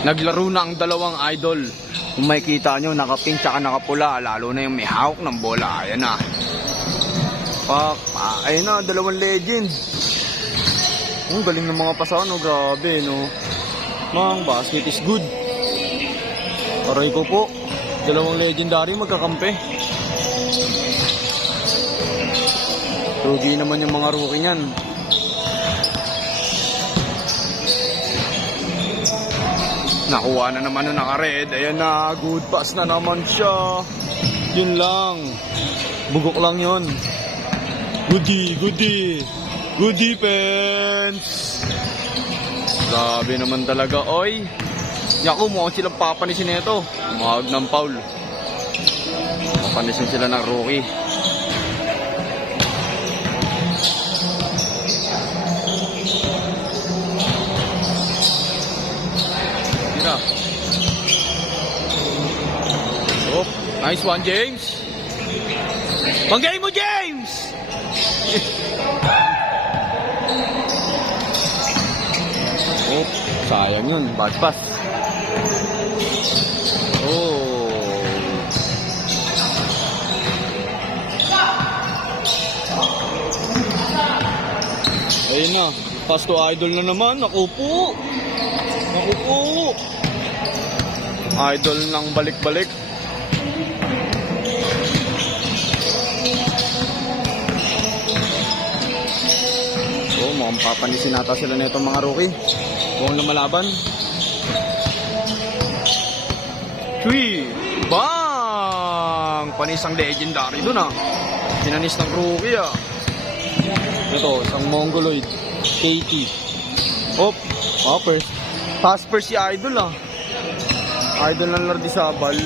Naglaro na ang dalawang idol. Kung makikita nyo, naka-pink tsaka nakapula. Lalo na yung may hawak ng bola. Ayan na. Ayun na, dalawang legend. Ang galing ng mga pasano. Grabe, no? Mang, basket is good. Aray ko po. Dalawang legendary magkakampi. Rugi naman yung mga rookie niyan. Nakuha na naman yung naka-red. Ayan na, good pass na naman siya. Yun lang. Bugok lang yun. Good defense. Grabe naman talaga, oy. Yaku, mukhang silang papanisin nito. Mahag ng foul. Papanisin sila ng rookie. Oh, nice one, James. Panggay mo, James! Oh, sayang yun. Bad pass. Oh. Ayun na. Pass to idol na naman. Naku po. Naku po. Idol ng balik-balik. Oh, mukhang papanisin nata sila na itong mga rookie. Mukhang lumalaban. Chui! Bang! Panisang legendary dun ah. Pinanis ng rookie ah. Ito, isang mongoloid. KT. Oh, first. Pass first si idol ah. Idol ng Lardizabal.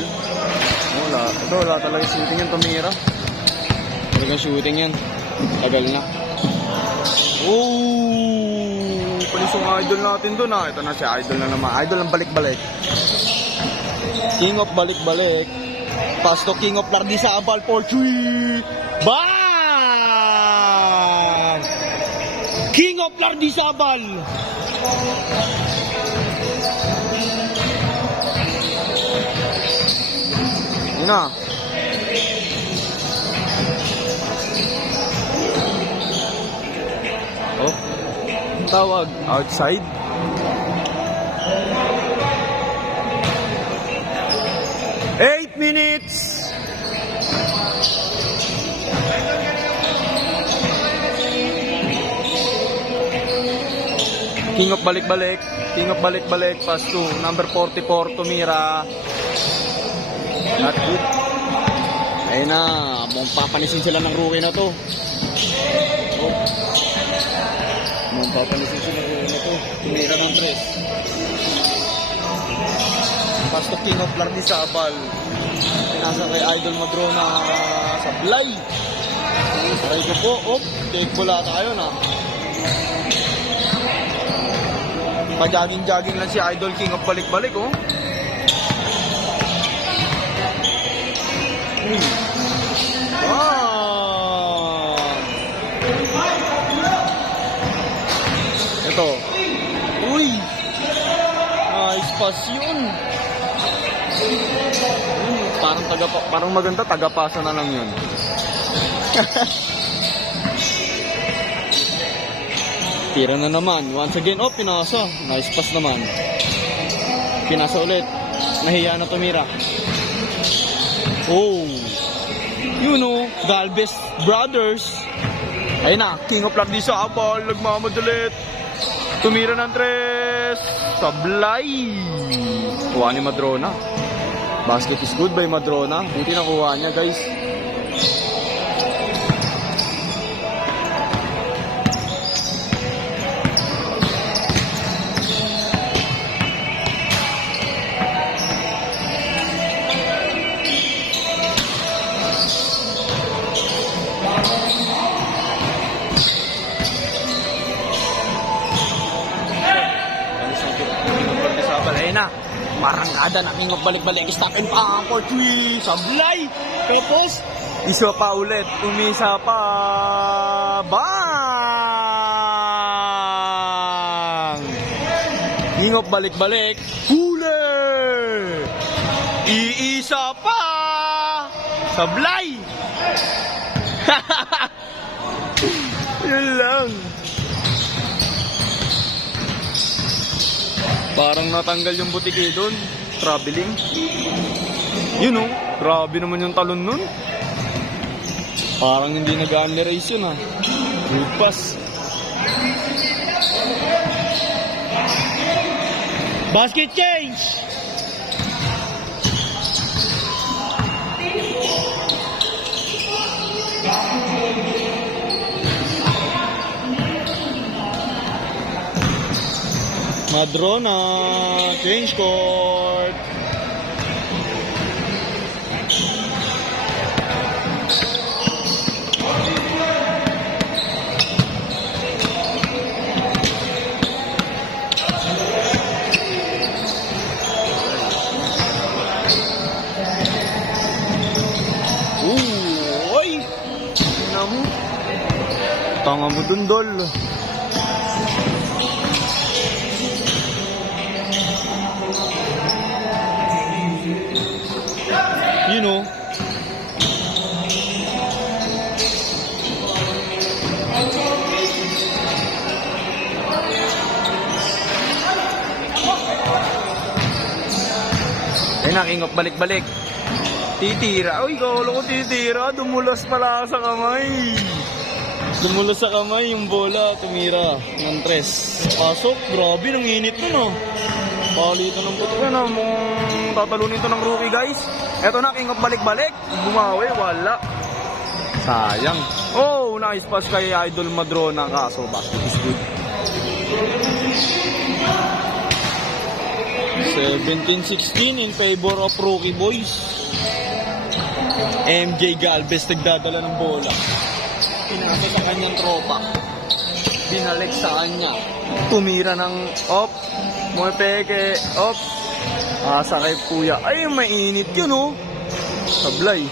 Wala. Ito, wala talaga shooting yan. Tumira. Talagang shooting yan. Tagal na. Oh! Panisong idol natin doon ah. Ito na siya. Idol na naman. Idol ng balik-balik. King of balik-balik. Pass to King of Lardizabal for 3. Bang! King of Lardizabal. Yun na. Oh. Tawag. Outside. Eight minutes. King of balik-balik. King of balik-balik. Pass to number 44. Tumira. Not good. Ayun na. Mukhang papanisin sila ng rookie na to. Oh. Mukhang papanisin sila ng rookie na to. Tumira ng press. Pass to King of Lardizabal. Pinasa kay Idol Magro na sablay. Aray ko po. Oh, take bola tayo na. Pa-jogging-jogging lang si Idol King of balik-balik oh. Ito. Uy. Nice pass yun. Parang maganda tagapasa na lang yun. Tira na naman. Once again, oh, pinasa. Nice pass naman. Pinasa ulit. Nahiya na tumira. Oh. You know, Galvez Brothers. Ayun na, King of Lardizabal. Nagmamadalit. Tumira ng tres. Sablay. Kuha ni Madrona. Basket is good by Madrona. Hindi nakuha niya, guys. Na marangada na King of balik-balik, stop and pump for 3, sablay, tapos isa pa ulit, umisa pa, bang! King of balik-balik, huli! Sablay! Yun lang. Parang natanggal yung butiki doon. Traveling. Yun oh. Grabe naman yung talon nun. Parang hindi nag-underrace yun ah. Good pass. Basket change! Madrona, change court. Oy! Tanga mo dun, Dol. You know. Ay na, King of balik-balik. Titira. Uy, kaulo ko titira. Dumulas pala sa kamay. Dumulas sa kamay yung bola. Tumira ng tres. Pasok. Grabe, nang init nun oh. Palito ng puto na mong tatalunin to ng rookie, guys. Eto na, King of balik-balik. Bumawi, wala. Sayang. Oh, nice pass kay Idol Madrona. Kaso, basket is good. 17-16 in favor of rookie boys. MJ Galvez nagdadala ng bola. Pinasa sa kanyang tropa. Binalik sa kanya. Tumira ng off. Moy peke, op. Asa kay Kuya. Ay, mainit yun, oh. Sablay.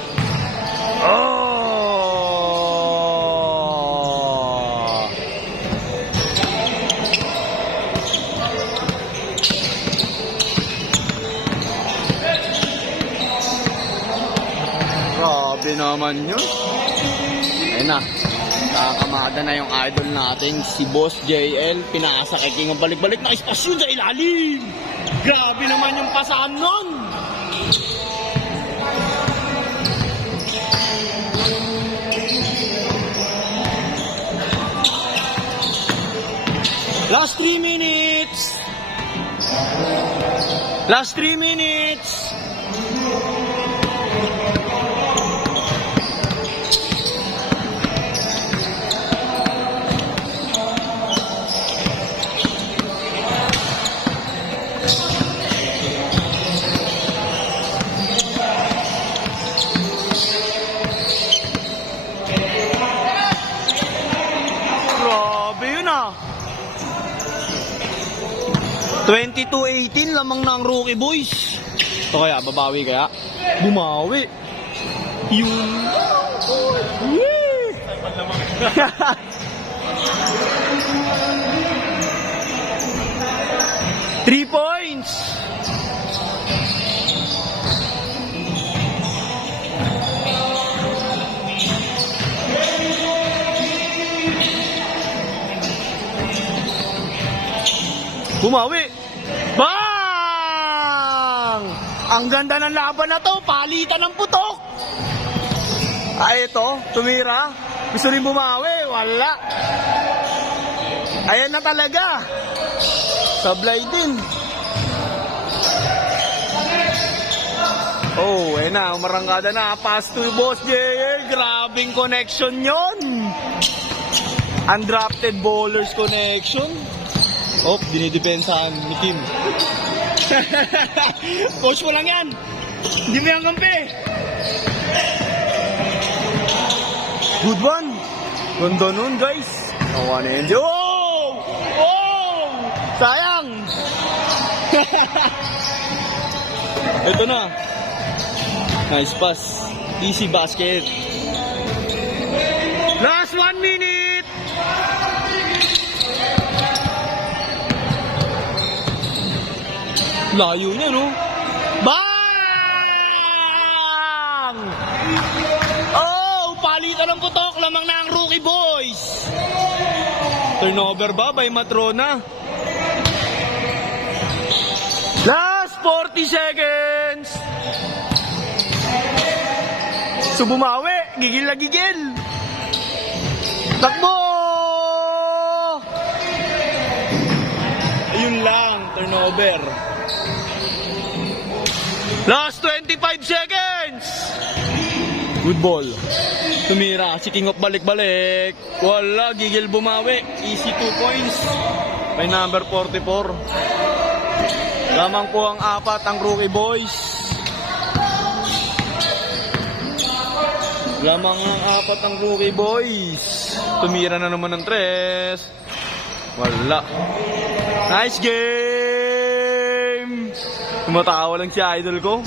Oh! Grabe naman yun. Ayun na. Nakakamada na yung idol natin, si Boss JL. Pinasa kay King of balik-balik na espasyon sa ilalim. Grabe naman yung pasahan nun. Last 3 minutes. Last 3 minutes. Grabe yun ah. 22-18 lamang na ang rookie boys. Ito kaya, babawi kaya? Bumawi. Yun. Yee! 3 points. Bumawi. Bang! Ang ganda ng laban na to. Palitan ng putok. Ay, ito. Tumira. Gusto rin bumawi. Wala. Ayan na talaga. Sablay din. Oh, ayan na. Umarangkada na. Pass to Boss JL. Grabing connection yon. Undrafted bowlers connection. Oh, dinidepensahan ni Kim. Coach mo lang yan. Hindi mo yung kampi. Good one. Ganda nun, guys. Nawa na yun. Oh! Oh! Sayang! Ito na. Nice pass. Easy basket. Last 1 minute. Layo niya, no? Bang! Palitan ng putok, lamang na ang Rookie Boys. Turnover ba by Matrona? Last 40 seconds. So bumawi, gigil na gigil. Takbo! Ayun lang, turnover. Last 25 seconds. Good ball. Tumira si King of balik-balik. Wala, gigil bumawi. Easy 2 points. By number 44. Lamang po ang 4 ang Rookie Boys. Lamang ang 4 ang Rookie Boys. Tumira na naman ng 3. Wala. Nice game! Tumatawa lang si idol ko.